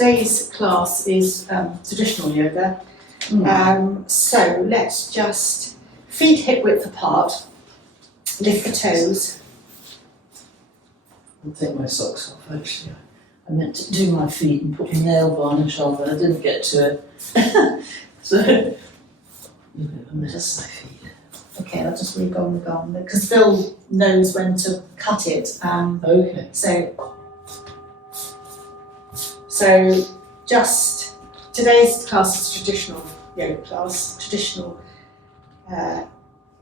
today's class is traditional yoga. So let's just feet hip width apart, lift the toes. I'll take my socks off actually. I meant to do my feet and put my nail varnish on, but I didn't get to it. So, a mess, my feet. Okay, I'll just re-gone the gum because Phil knows when to cut it. Okay. So just today's class is traditional yoga class, traditional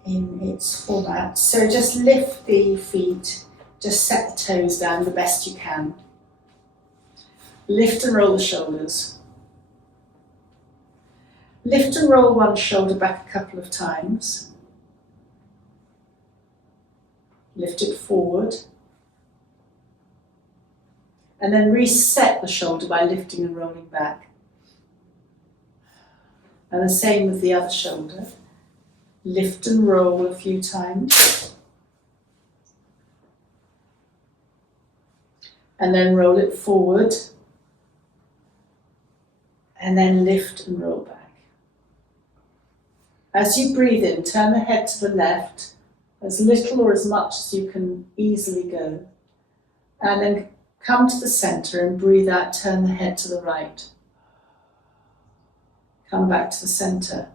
in its format. So just lift the feet, just set the toes down the best you can. Lift and roll the shoulders. Lift and roll one shoulder back a couple of times. Lift it forward. And then reset the shoulder by lifting and rolling back. And the same with the other shoulder. Lift and roll a few times. And then roll it forward. And then lift and roll back. As you breathe in, turn the head to the left, as little or as much as you can easily go. And then come to the center and breathe out, turn the head to the right. Come back to the center.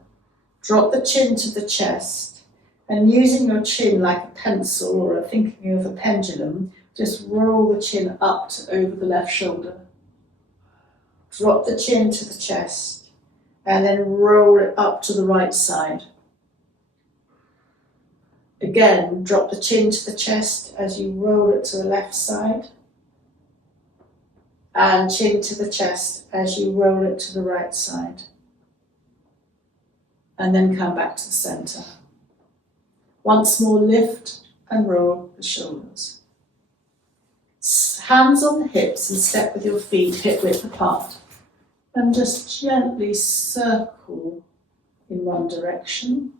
Drop the chin to the chest, and using your chin like a pencil or thinking of a pendulum, just roll the chin up to over the left shoulder. Drop the chin to the chest, and then roll it up to the right side. Again, drop the chin to the chest as you roll it to the left side, and chin to the chest as you roll it to the right side. And then come back to the center. Once more, lift and roll the shoulders. Hands on the hips and step with your feet hip width apart. And just gently circle in one direction.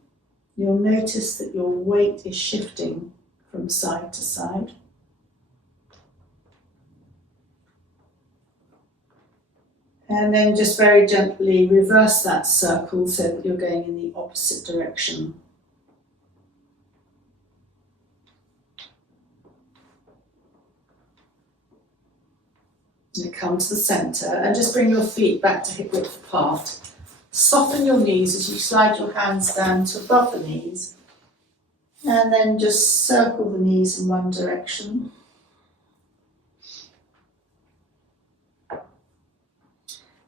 You'll notice that your weight is shifting from side to side. And then just very gently reverse that circle so that you're going in the opposite direction. You come to the center and just bring your feet back to hip width apart. Soften your knees as you slide your hands down to above the knees. And then just circle the knees in one direction.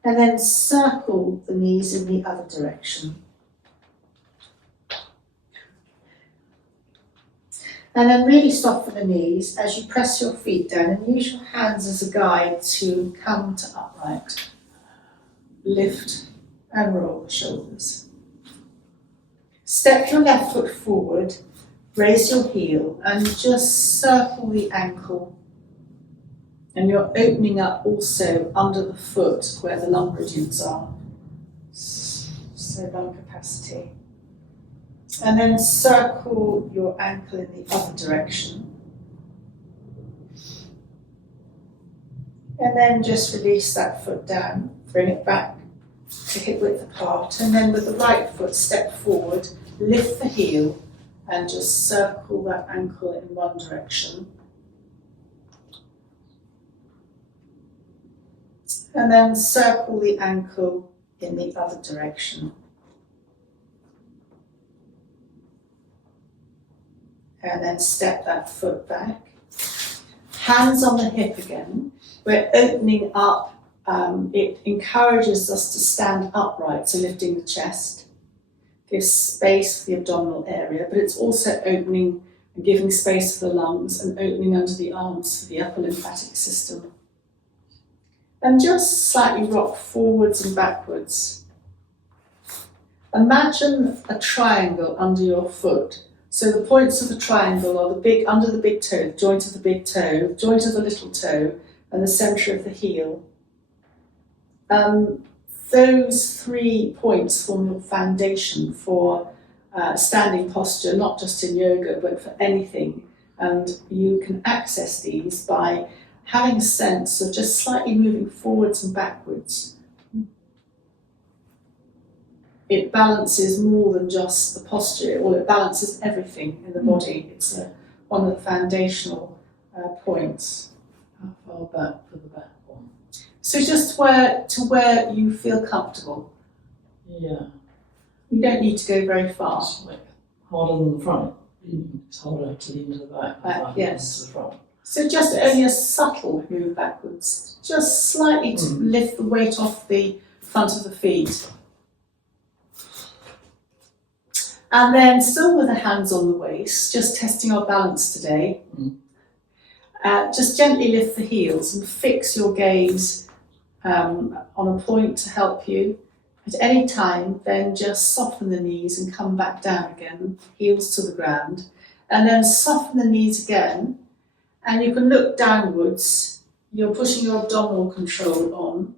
And then circle the knees in the other direction. And then really soften the knees as you press your feet down and use your hands as a guide to come to upright. Lift and roll the shoulders. Step your left foot forward, raise your heel and just circle the ankle. And you're opening up also under the foot where the lung meridians are. So lung capacity. And then circle your ankle in the other direction. And then just release that foot down, bring it back to hip width apart. And then with the right foot, step forward, lift the heel and just circle that ankle in one direction. And then circle the ankle in the other direction. And then step that foot back. Hands on the hip again. We're opening up. It encourages us to stand upright, so lifting the chest. Gives space for the abdominal area, but it's also opening and giving space for the lungs and opening under the arms for the upper lymphatic system. And just slightly rock forwards and backwards. Imagine a triangle under your foot. So the points of the triangle are under the big toe, the joint of the big toe, the joint of the little toe, and the centre of the heel. Those 3 points form your foundation for standing posture, not just in yoga, but for anything. And you can access these by having a sense of just slightly moving forwards and backwards. It balances more than just the posture, or it balances everything in the body. It's one of the foundational points. How far back for the back one? So just where you feel comfortable. Yeah. You don't need to go very far. It's like harder than the front. It's harder to the end of the back. Back, yes. To the front. So just only a subtle move backwards, just slightly to lift the weight off the front of the feet. And then still with the hands on the waist, just testing our balance today. Just gently lift the heels and fix your gaze on a point to help you. At any time, then just soften the knees and come back down again, heels to the ground. And then soften the knees again. And you can look downwards. You're pushing your abdominal control on.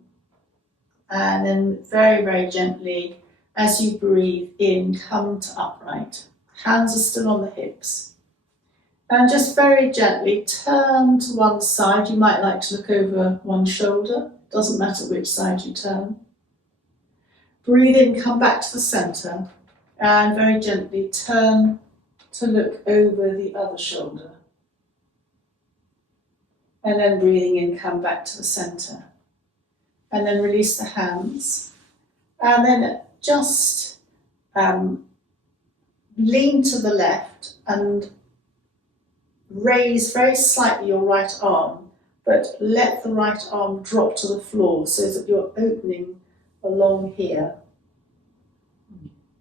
And then very, very gently, as you breathe in, come to upright. Hands are still on the hips. And just very gently turn to one side. You might like to look over one shoulder. Doesn't matter which side you turn. Breathe in, come back to the centre. And very gently turn to look over the other shoulder. And then breathing in, come back to the centre. And then release the hands. And then just lean to the left and raise very slightly your right arm, but let the right arm drop to the floor so that you're opening along here.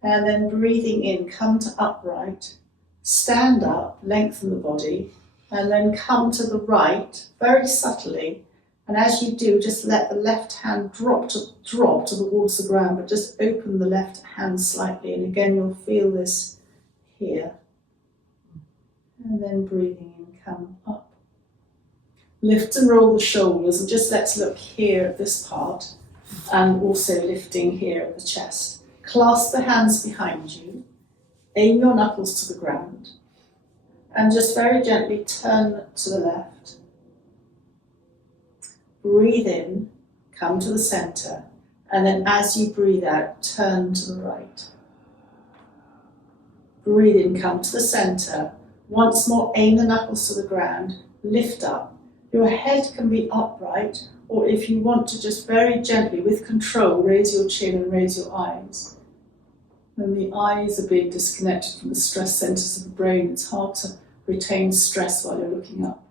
And then breathing in, come to upright, stand up, lengthen the body, and then come to the right very subtly. And as you do, just let the left hand drop towards the ground, but just open the left hand slightly. And again, you'll feel this here. And then breathing in, come up. Lift and roll the shoulders, and just let's look here at this part, and also lifting here at the chest. Clasp the hands behind you, aim your knuckles to the ground, and just very gently turn to the left. Breathe in, come to the centre, and then as you breathe out, turn to the right. Breathe in, come to the centre. Once more, aim the knuckles to the ground, lift up. Your head can be upright, or if you want to just very gently, with control, raise your chin and raise your eyes. When the eyes are being disconnected from the stress centres of the brain, it's hard to retain stress while you're looking up.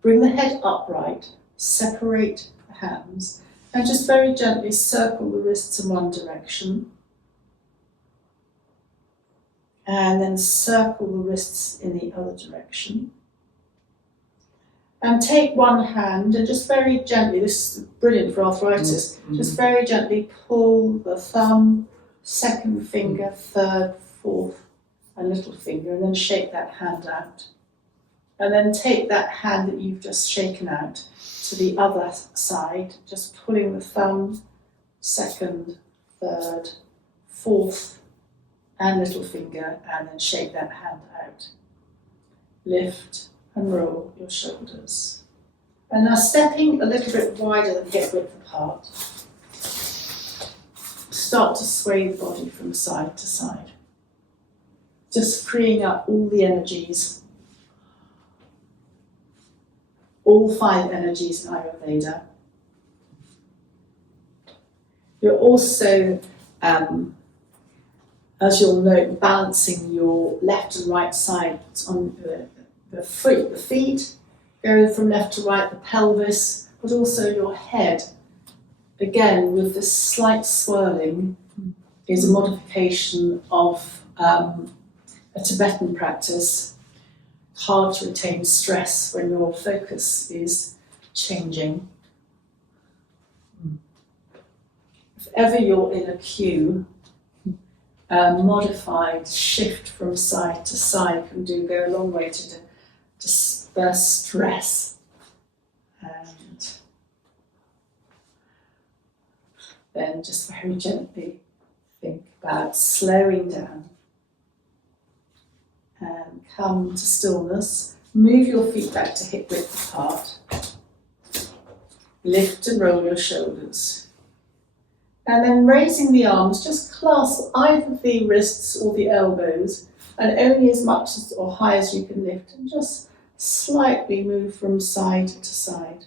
Bring the head upright, separate the hands, and just very gently circle the wrists in one direction. And then circle the wrists in the other direction. And take one hand and just very gently, this is brilliant for arthritis, just very gently pull the thumb, second finger, third, fourth, and little finger, and then shake that hand out. And then take that hand that you've just shaken out to the other side, just pulling the thumb, second, third, fourth, and little finger, and then shake that hand out. Lift and roll your shoulders. And now stepping a little bit wider than hip width apart, start to sway the body from side to side. Just freeing up all the energies, all 5 energies in Ayurveda. You're also, as you'll note, balancing your left and right sides on the feet, going from left to right, the pelvis, but also your head. Again, with this slight swirling, is a modification of a Tibetan practice. Hard to retain stress when your focus is changing. If ever you're in a queue, a modified shift from side to side can go a long way to disperse stress. And then just very gently think about slowing down and come to stillness. Move your feet back to hip width apart. Lift and roll your shoulders. And then raising the arms, just clasp either the wrists or the elbows, and only as much as, or high as you can lift, and just slightly move from side to side.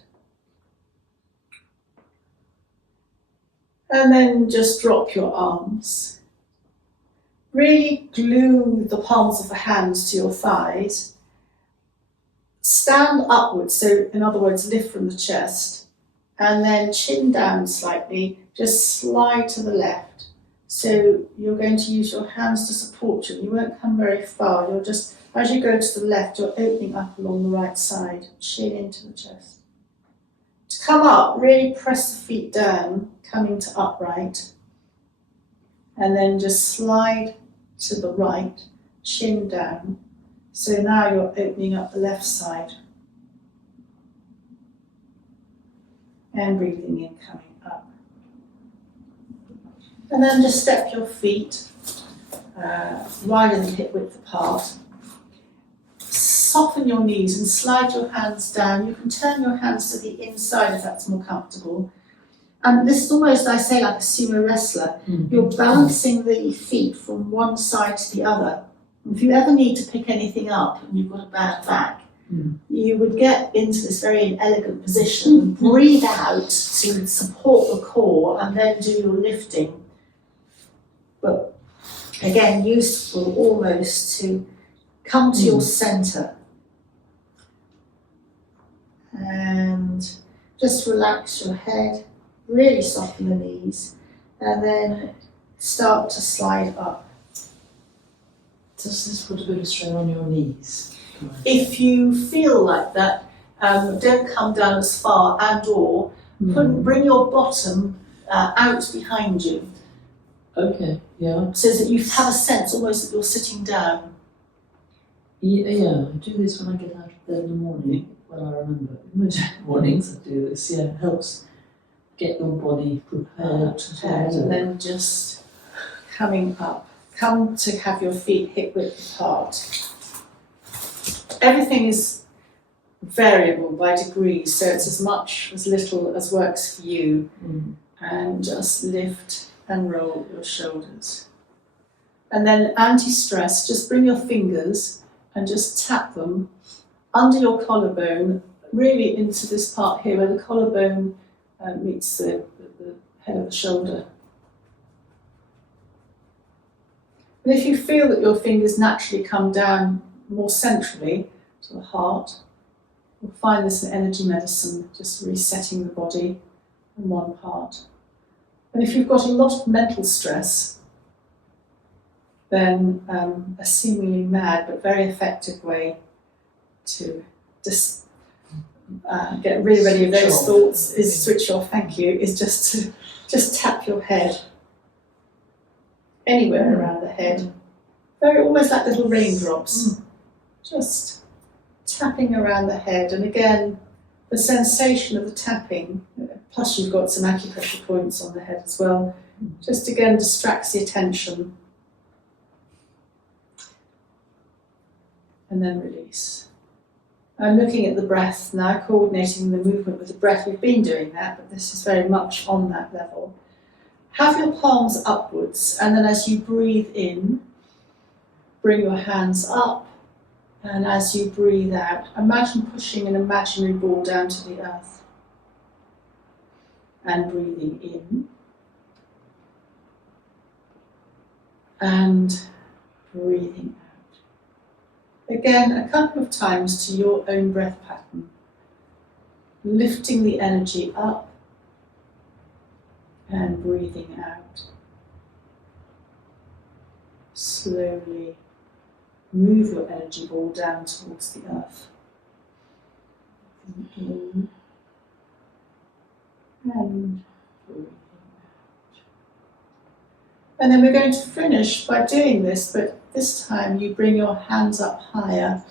And then just drop your arms. Really glue the palms of the hands to your thighs. Stand upwards, so in other words, lift from the chest, and then chin down slightly, just slide to the left. So you're going to use your hands to support you. You won't come very far. You're just, as you go to the left, you're opening up along the right side, chin into the chest. To come up, really press the feet down, coming to upright. And then just slide to the right, chin down. So now you're opening up the left side. And breathing in, coming up. And then just step your feet wider than hip width apart. Soften your knees and slide your hands down. You can turn your hands to the inside if that's more comfortable. And this is almost, I say, like a sumo wrestler. You're balancing the feet from one side to the other. If you ever need to pick anything up and you've got a bad back, you would get into this very elegant position, breathe out to support the core, and then do your lifting. But again, useful almost to come to your center. And just relax your head, really soften the knees, and then start to slide up. Does this put a bit of strain on your knees? If you feel like that, don't come down as far, and or bring your bottom out behind you. Okay, yeah. So that you have a sense almost that you're sitting down. Yeah, I do this when I get out of bed in the morning. Well, I remember most mornings I do this. Yeah, it helps get your body prepared. And then just coming up. Come to have your feet hip width apart. Everything is variable by degrees, so it's as much, as little as works for you. And just lift and roll your shoulders. And then anti-stress, just bring your fingers and just tap them under your collarbone, really into this part here where the collarbone meets the head of the shoulder. And if you feel that your fingers naturally come down more centrally to the heart, you'll find this in energy medicine, just resetting the body in one part. And if you've got a lot of mental stress, then a seemingly mad but very effective way to just get really rid of those thoughts is switch off, thank you, is just to just tap your head anywhere around the head. Very almost like little raindrops. Just tapping around the head, and again the sensation of the tapping, plus you've got some acupressure points on the head as well, just again distracts the attention. And then release. I'm looking at the breath now, coordinating the movement with the breath. We've been doing that, but this is very much on that level. Have your palms upwards, and then as you breathe in, bring your hands up, and as you breathe out, imagine pushing an imaginary ball down to the earth. And breathing in, and breathing out. Again, a couple of times to your own breath pattern, lifting the energy up and breathing out. Slowly move your energy ball down towards the earth. In and breathing out. And then we're going to finish by doing this, but this time you bring your hands up higher.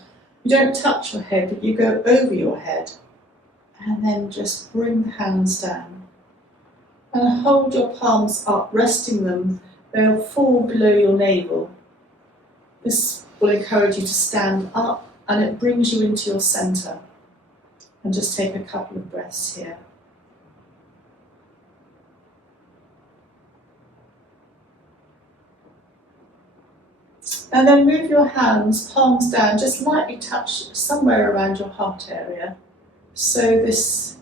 You don't touch your head, but you go over your head. And then just bring the hands down. And hold your palms up, resting them. They'll fall below your navel. This will encourage you to stand up, and it brings you into your center. And just take a couple of breaths here. And then move your hands, palms down, just lightly touch somewhere around your heart area. So this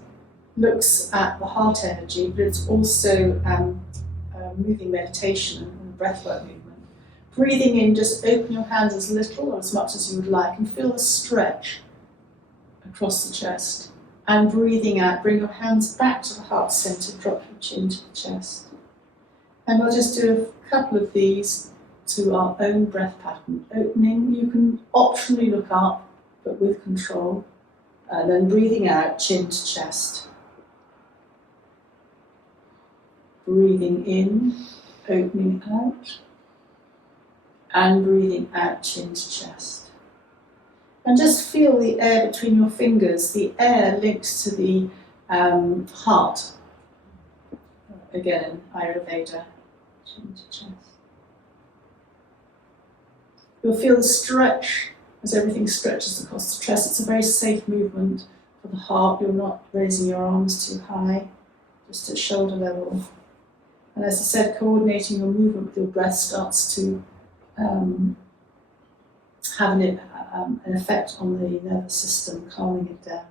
looks at the heart energy, but it's also moving meditation and breathwork movement. Breathing in, just open your hands as little or as much as you would like and feel the stretch across the chest. And breathing out, bring your hands back to the heart centre, drop your chin to the chest. And we'll just do a couple of these to our own breath pattern. Opening, you can optionally look up, but with control. And then breathing out, chin to chest. Breathing in, opening out. And breathing out, chin to chest. And just feel the air between your fingers. The air links to the heart. Again, in Ayurveda, chin to chest. You'll feel the stretch as everything stretches across the chest. It's a very safe movement for the heart. You're not raising your arms too high, just at shoulder level. And as I said, coordinating your movement with your breath starts to have an effect on the nervous system, calming it down.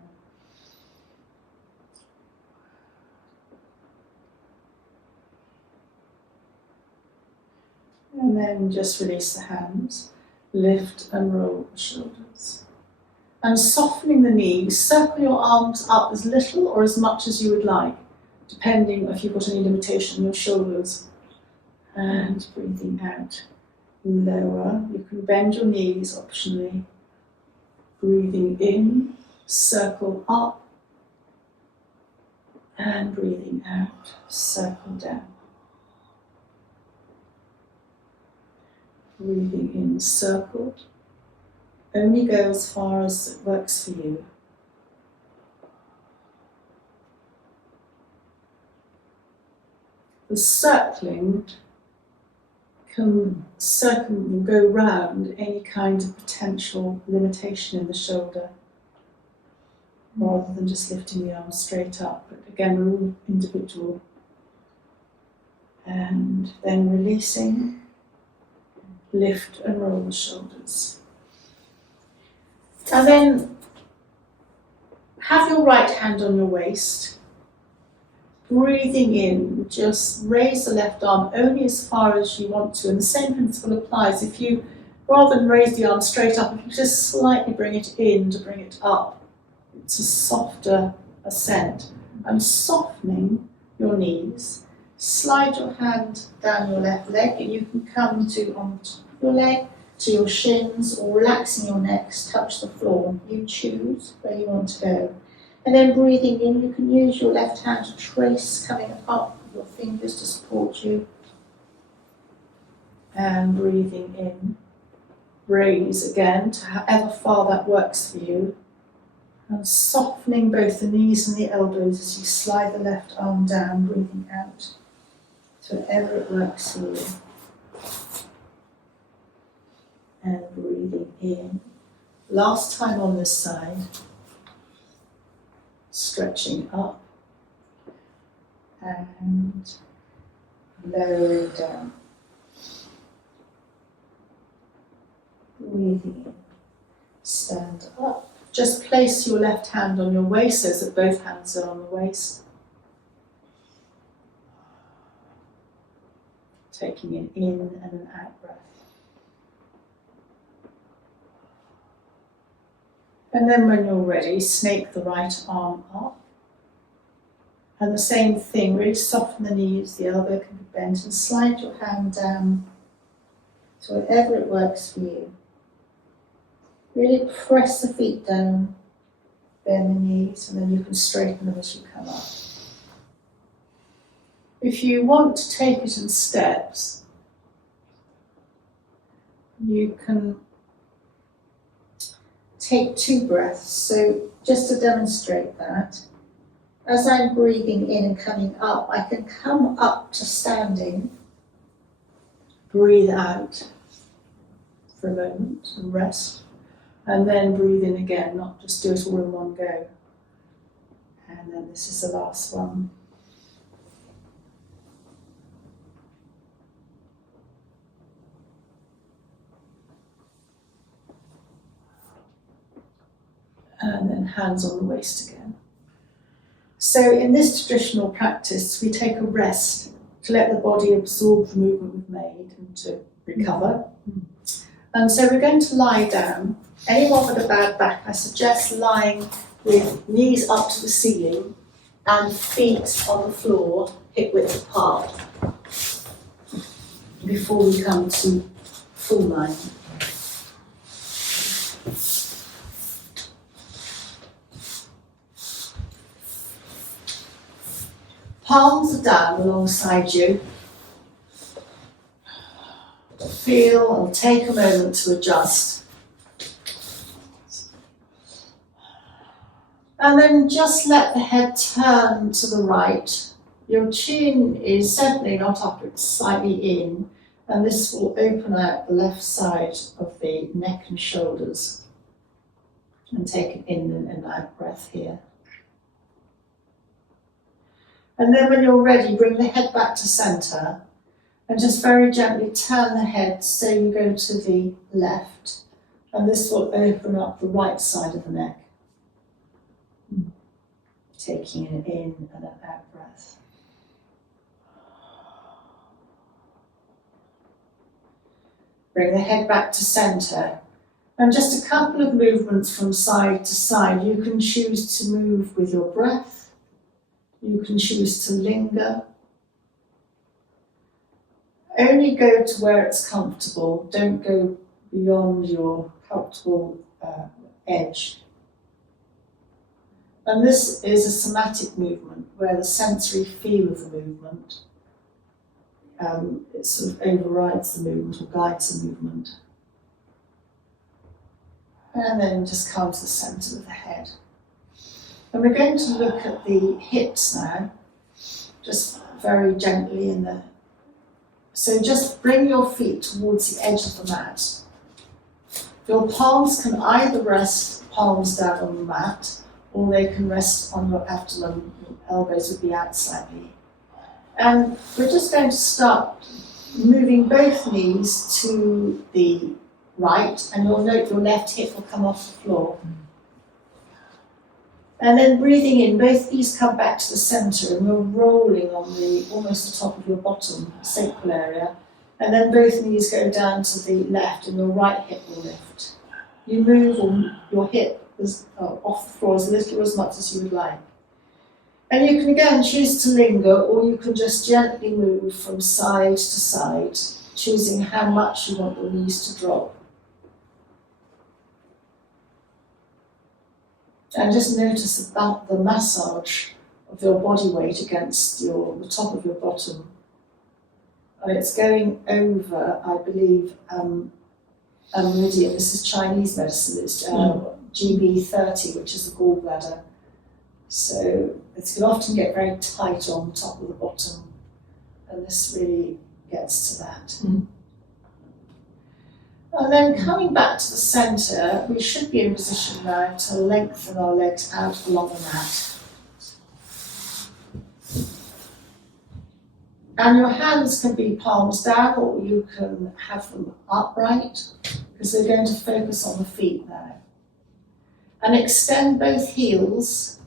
And then just release the hands. Lift and roll the shoulders. And softening the knees, circle your arms up as little or as much as you would like, depending if you've got any limitation in your shoulders. And breathing out. Lower. You can bend your knees optionally. Breathing in, circle up. And breathing out, circle down. Breathing in, circled. Only go as far as it works for you. The circling can go round any kind of potential limitation in the shoulder, rather than just lifting the arms straight up. But again, we're all individual. And then releasing. Lift and roll the shoulders. And then have your right hand on your waist. Breathing in, just raise the left arm only as far as you want to. And the same principle applies. If you, rather than raise the arm straight up, if you just slightly bring it in to bring it up, it's a softer ascent. And softening your knees. Slide your hand down your left leg and you can come to on the top of your leg, to your shins, or relaxing your necks, touch the floor. You choose where you want to go. And then breathing in, you can use your left hand to trace coming up with your fingers to support you. And breathing in, raise again to however far that works for you. And softening both the knees and the elbows as you slide the left arm down, breathing out. So whatever it works for you. And breathing in. Last time on this side. Stretching up. And lowering down. Breathing in. Stand up. Just place your left hand on your waist so that both hands are on the waist. Taking an in and an out breath. And then when you're ready, snake the right arm up. And the same thing, really soften the knees, the elbow can be bent, and slide your hand down to wherever it works for you. Really press the feet down, bend the knees, and then you can straighten them as you come up. If you want to take it in steps, you can take 2 breaths. So just to demonstrate that, as I'm breathing in and coming up, I can come up to standing, breathe out for a moment and rest, and then breathe in again, not just do it all in one go. And then this is the last one. And then hands on the waist again. So in this traditional practice, we take a rest to let the body absorb the movement we've made and to recover. And so we're going to lie down. Anyone with a bad back, I suggest lying with knees up to the ceiling and feet on the floor, hip width apart, before we come to full lying. Palms are down alongside you. Feel and take a moment to adjust. And then just let the head turn to the right. Your chin is certainly not up, it's slightly in, and this will open out the left side of the neck and shoulders. And take an in and out breath here. And then when you're ready, bring the head back to centre and just very gently turn the head so you go to the left, and this will open up the right side of the neck. Taking an in and an out breath. Bring the head back to centre, and just a couple of movements from side to side. You can choose to move with your breath. You can choose to linger. Only go to where it's comfortable. Don't go beyond your comfortable edge. And this is a somatic movement where the sensory feel of the movement it sort of overrides the movement or guides the movement. And then just come to the centre of the head. And we're going to look at the hips now, just very gently in the. So just bring your feet towards the edge of the mat. Your palms can either rest palms down on the mat, or they can rest on your abdomen. Your elbows would be out slightly. And we're just going to start moving both knees to the right, and you'll note your left hip will come off the floor. And then breathing in, both knees come back to the centre, and you're rolling on the almost the top of your bottom sacral area. And then both knees go down to the left, and your right hip will lift. You move your hip off the floor as little or as much as you would like. And you can again choose to linger, or you can just gently move from side to side, choosing how much you want your knees to drop. And just notice about the massage of your body weight against the top of your bottom. And it's going over, I believe, a meridian. This is Chinese medicine. It's GB30, which is the gallbladder. So it can often get very tight on the top of the bottom, and this really gets to that. And then coming back to the centre, we should be in a position now to lengthen our legs out along the mat. And your hands can be palms down, or you can have them upright, because we're going to focus on the feet now. And extend both heels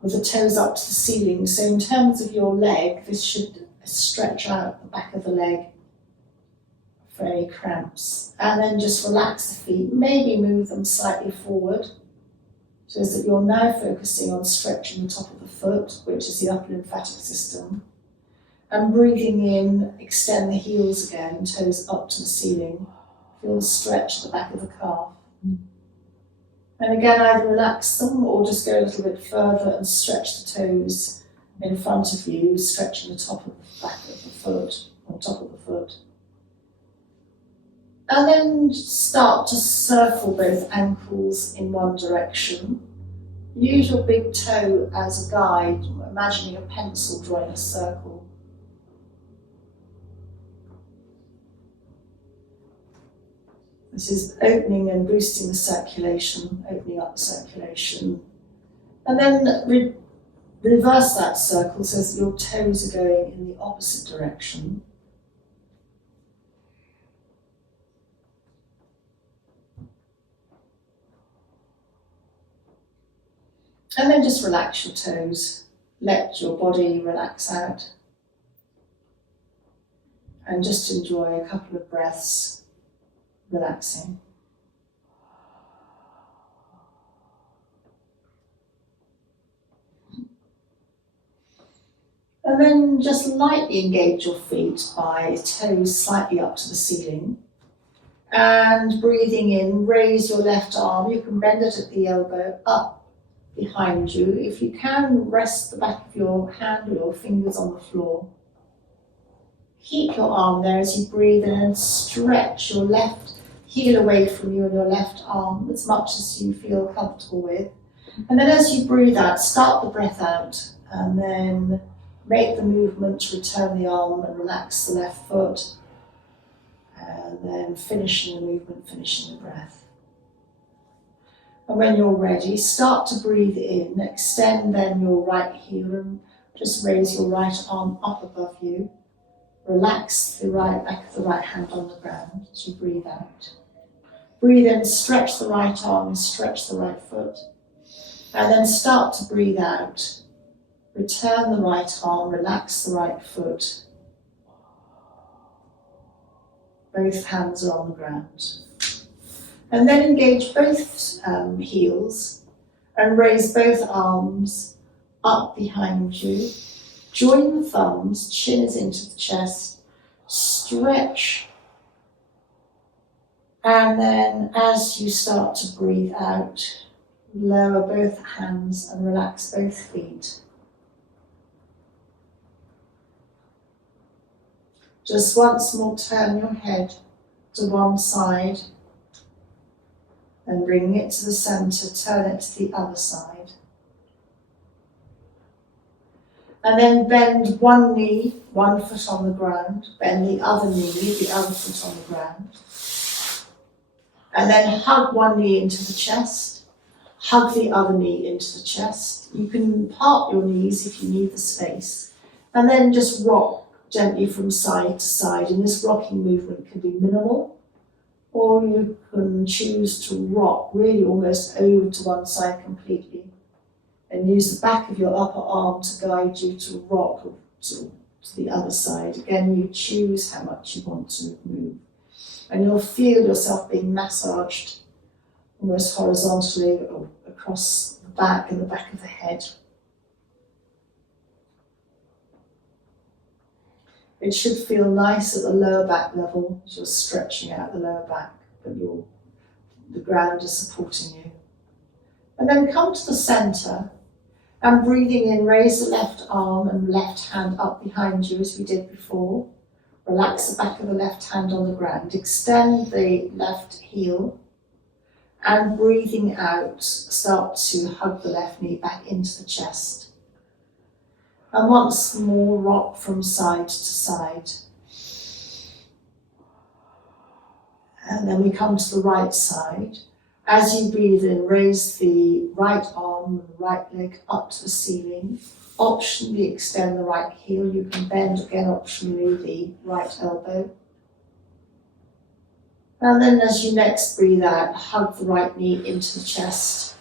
with the toes up to the ceiling. So in terms of your leg, this should stretch out the back of the leg for any cramps. And then just relax the feet, maybe move them slightly forward, so that you're now focusing on stretching the top of the foot, which is the upper lymphatic system. And breathing in, extend the heels again, toes up to the ceiling. Feel the stretch at the back of the calf. And again, either relax them or just go a little bit further and stretch the toes in front of you, stretching the top of the back of the foot, on top of the foot. And then start to circle both ankles in one direction. Use your big toe as a guide, imagining a pencil drawing a circle. This is opening and boosting the circulation, opening up the circulation. And then reverse that circle so that your toes are going in the opposite direction. And then just relax your toes. Let your body relax out. And just enjoy a couple of breaths relaxing. And then just lightly engage your feet by toes slightly up to the ceiling. And breathing in, raise your left arm. You can bend it at the elbow up behind you. If you can, rest the back of your hand or your fingers on the floor. Keep your arm there as you breathe in and stretch your left heel away from you and your left arm as much as you feel comfortable with. And then as you breathe out, start the breath out and then make the movement to return the arm and relax the left foot. And then finishing the movement, finishing the breath. And when you're ready, start to breathe in, extend then your right heel and just raise your right arm up above you. Relax the right back of the right hand on the ground as you breathe out. Breathe in, stretch the right arm, stretch the right foot. And then start to breathe out. Return the right arm, relax the right foot. Both hands are on the ground. And then engage both heels and raise both arms up behind you. Join the thumbs, chin is into the chest, stretch. And then as you start to breathe out, lower both hands and relax both feet. Just once more, turn your head to one side and bring it to the centre, turn it to the other side. And then bend one knee, one foot on the ground, bend the other knee, the other foot on the ground. And then hug one knee into the chest, hug the other knee into the chest. You can part your knees if you need the space. And then just rock gently from side to side, and this rocking movement can be minimal, or you can choose to rock really almost over to one side completely, and use the back of your upper arm to guide you to rock to the other side. Again, you choose how much you want to move, and you'll feel yourself being massaged almost horizontally across the back and the back of the head. It should feel nice at the lower back level as you're stretching out the lower back, but the ground is supporting you. And then come to the centre and breathing in, raise the left arm and left hand up behind you as we did before. Relax the back of the left hand on the ground. Extend the left heel and breathing out, start to hug the left knee back into the chest. And once more, rock from side to side. And then we come to the right side. As you breathe in, raise the right arm and right leg up to the ceiling. Optionally extend the right heel. You can bend again optionally the right elbow. And then as you next breathe out, hug the right knee into the chest.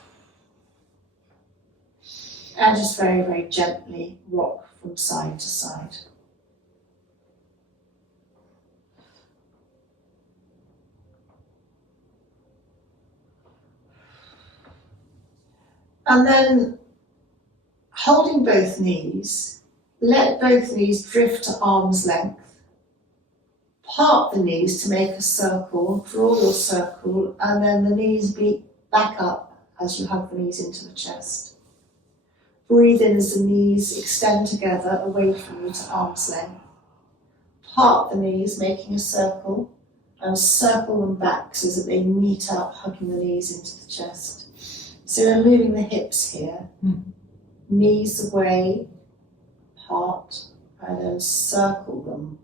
And just very, very gently rock from side to side. And then holding both knees, let both knees drift to arm's length. Part the knees to make a circle, draw your circle, and then the knees beat back up as you hug the knees into the chest. Breathe in as the knees extend together away from you to arm's length. Part the knees, making a circle, and circle them back so that they meet up, hugging the knees into the chest. So we're moving the hips here. Knees away, part, and then circle them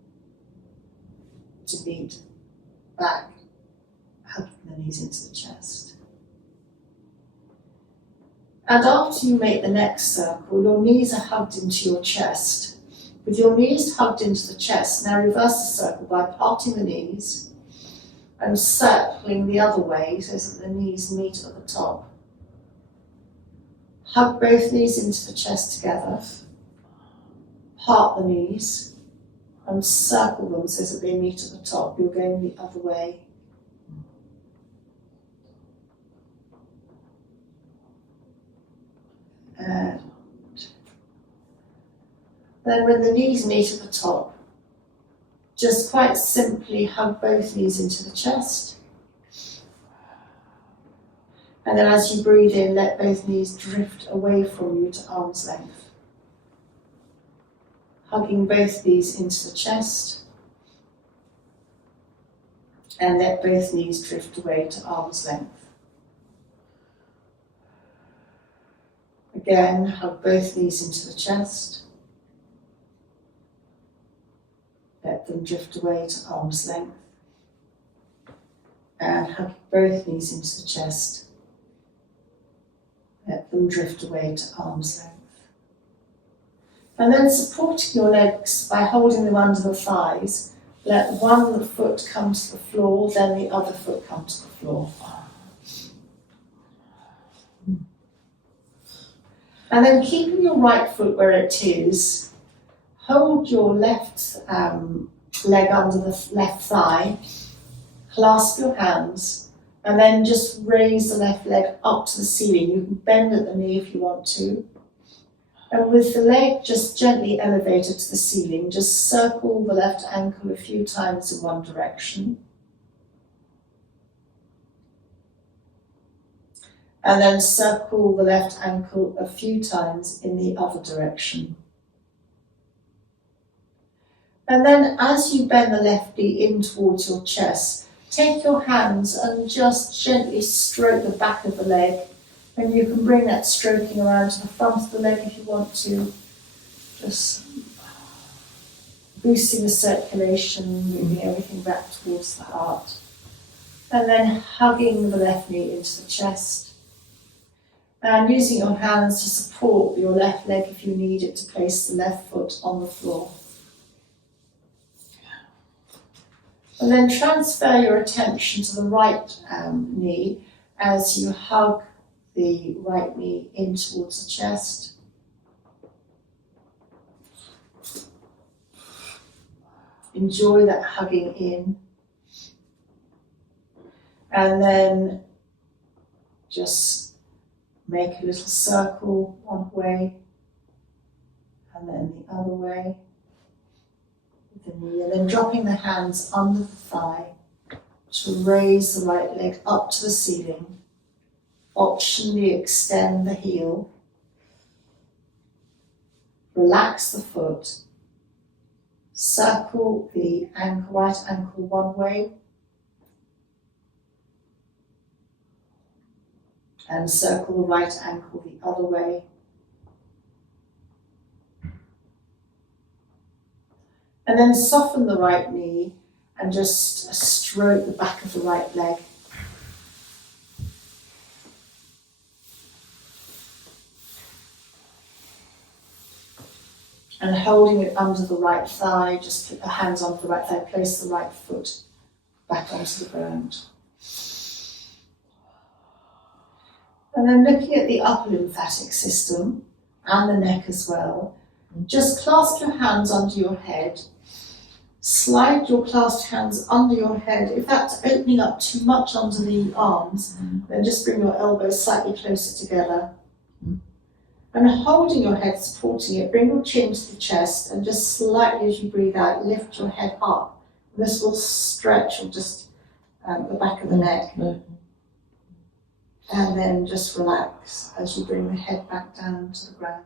to meet back, hugging the knees into the chest. And after you make the next circle, your knees are hugged into your chest. With your knees hugged into the chest, now reverse the circle by parting the knees and circling the other way so that the knees meet at the top. Hug both knees into the chest together. Part the knees and circle them so that they meet at the top. You're going the other way. And then when the knees meet at the top, just quite simply hug both knees into the chest. And then as you breathe in, let both knees drift away from you to arm's length. Hugging both knees into the chest. And let both knees drift away to arm's length. Again, hug both knees into the chest. Let them drift away to arm's length. And hug both knees into the chest. Let them drift away to arm's length. And then supporting your legs by holding them under the thighs, let one foot come to the floor, then the other foot come to the floor. And then keeping your right foot where it is, hold your left leg under the left thigh, clasp your hands, and then just raise the left leg up to the ceiling. You can bend at the knee if you want to. And with the leg just gently elevated to the ceiling, just circle the left ankle a few times in one direction. And then circle the left ankle a few times in the other direction. And then as you bend the left knee in towards your chest, take your hands and just gently stroke the back of the leg. And you can bring that stroking around to the front of the leg if you want to. Just boosting the circulation, moving everything back towards the heart. And then hugging the left knee into the chest. And using your hands to support your left leg if you need it to place the left foot on the floor. And then transfer your attention to the right knee as you hug the right knee in towards the chest. Enjoy that hugging in. And then just make a little circle one way and then the other way. The knee, and then dropping the hands under the thigh to raise the right leg up to the ceiling. Optionally extend the heel. Relax the foot. Circle the ankle, right ankle one way. And circle the right ankle the other way. And then soften the right knee and just stroke the back of the right leg. And holding it under the right thigh, just put the hands onto the right thigh, place the right foot back onto the ground. And then looking at the upper lymphatic system and the neck as well, just clasp your hands under your head. Slide your clasped hands under your head. If that's opening up too much under the arms, then just bring your elbows slightly closer together. And holding your head, supporting it, bring your chin to the chest and just slightly as you breathe out, lift your head up. And this will stretch or just the back of the neck. And then just relax as you bring the head back down to the ground.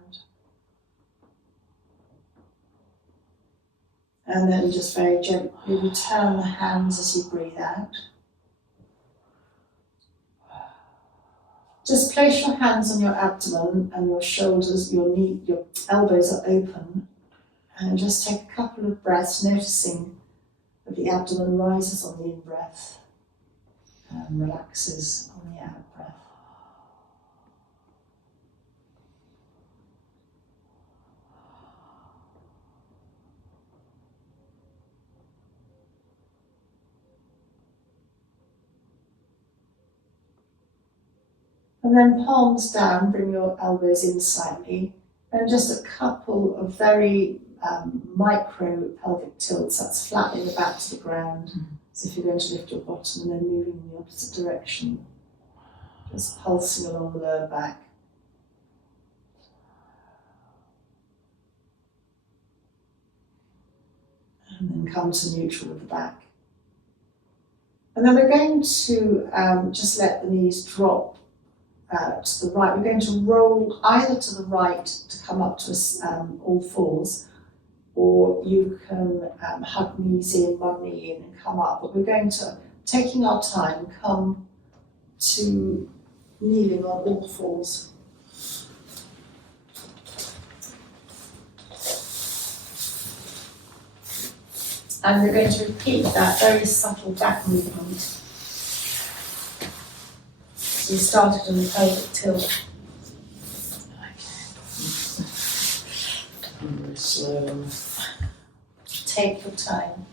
And then just very gently return the hands as you breathe out. Just place your hands on your abdomen and your shoulders, your elbows are open. And just take a couple of breaths, noticing that the abdomen rises on the in-breath and relaxes on the out-breath. And then palms down, bring your elbows in slightly, and just a couple of very micro pelvic tilts. That's flattening the back to the ground, as if you're going to lift your bottom and then moving in the opposite direction. Just pulsing along the lower back. And then come to neutral with the back. And then we're going to just let the knees drop to the right. We're going to roll either to the right to come up to all fours, or you can hug knees in, one knee in and come up. But we're going to, taking our time, come to kneeling on all fours. And we're going to repeat that very subtle back movement. So we started in the pelvic tilt. I'm very slow. Take your time.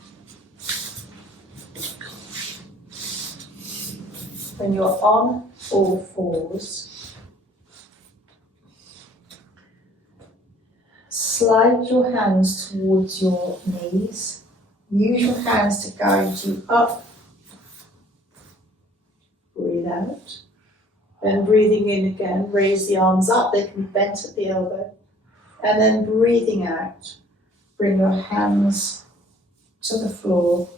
When you're on all fours, slide your hands towards your knees. Use your hands to guide you up. Breathe out. Then breathing in again, raise the arms up, they can be bent at the elbow. And then breathing out, bring your hands to the floor.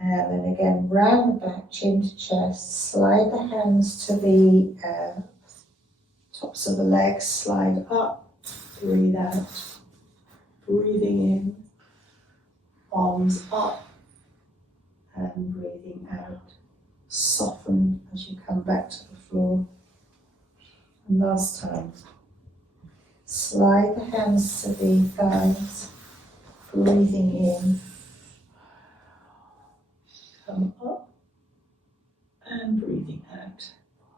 And then again, round the back, chin to chest. Slide the hands to the tops of the legs, slide up. Breathe out, breathing in, arms up, and breathing out. Soften as you come back to the floor. And last time, slide the hands to the thighs, breathing in, come up, and breathing out.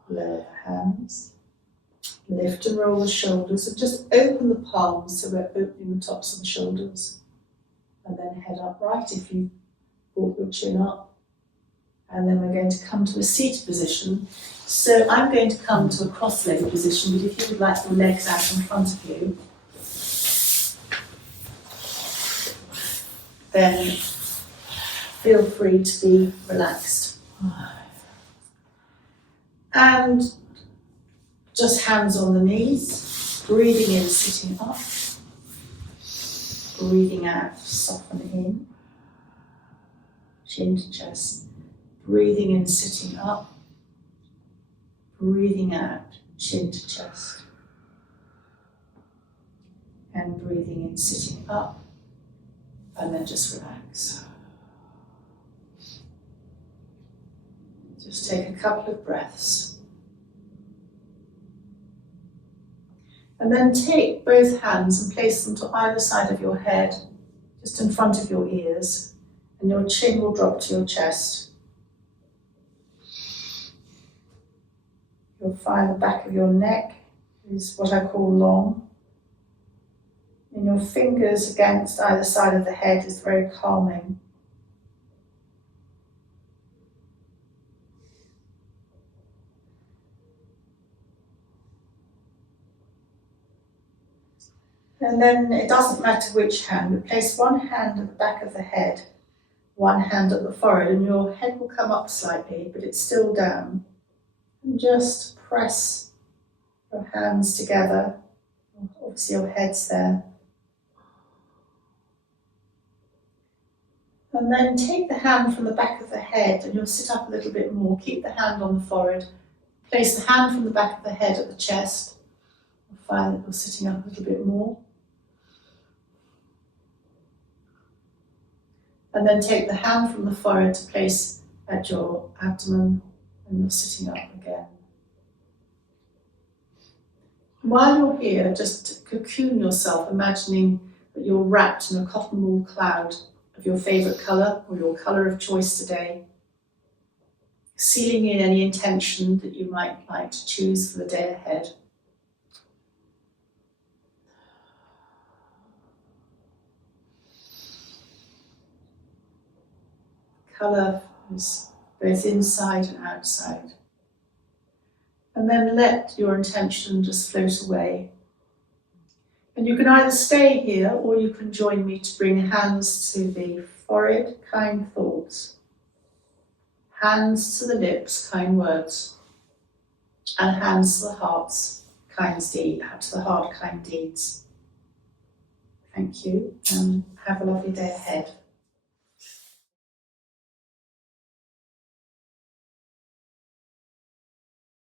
Lower the hands. Lift and roll the shoulders and just open the palms so we're opening the tops of the shoulders. And then head upright if you brought your chin up. And then we're going to come to a seated position. So I'm going to come to a cross-legged position, but if you would like your legs out in front of you, then feel free to be relaxed. And just hands on the knees, breathing in, sitting up, breathing out, soften in, chin to chest, breathing in, sitting up, breathing out, chin to chest, and breathing in, sitting up, and then just relax. Just take a couple of breaths. And then take both hands and place them to either side of your head, just in front of your ears, and your chin will drop to your chest. You'll find the back of your neck is what I call long. And your fingers against either side of the head is very calming. And then it doesn't matter which hand, we place one hand at the back of the head, one hand at the forehead, and your head will come up slightly, but it's still down. And just press your hands together. Obviously your head's there. And then take the hand from the back of the head and you'll sit up a little bit more. Keep the hand on the forehead. Place the hand from the back of the head at the chest. You'll find that you're sitting up a little bit more. And then take the hand from the forehead to place at your abdomen and you're sitting up again. While you're here, just cocoon yourself, imagining that you're wrapped in a cotton wool cloud of your favourite colour or your colour of choice today, sealing in any intention that you might like to choose for the day ahead. Colour is both inside and outside. And then let your intention just float away. And you can either stay here or you can join me to bring hands to the forehead, kind thoughts. Hands to the lips, kind words. And hands to the hearts, to the heart, kind deeds. Thank you, and have a lovely day ahead.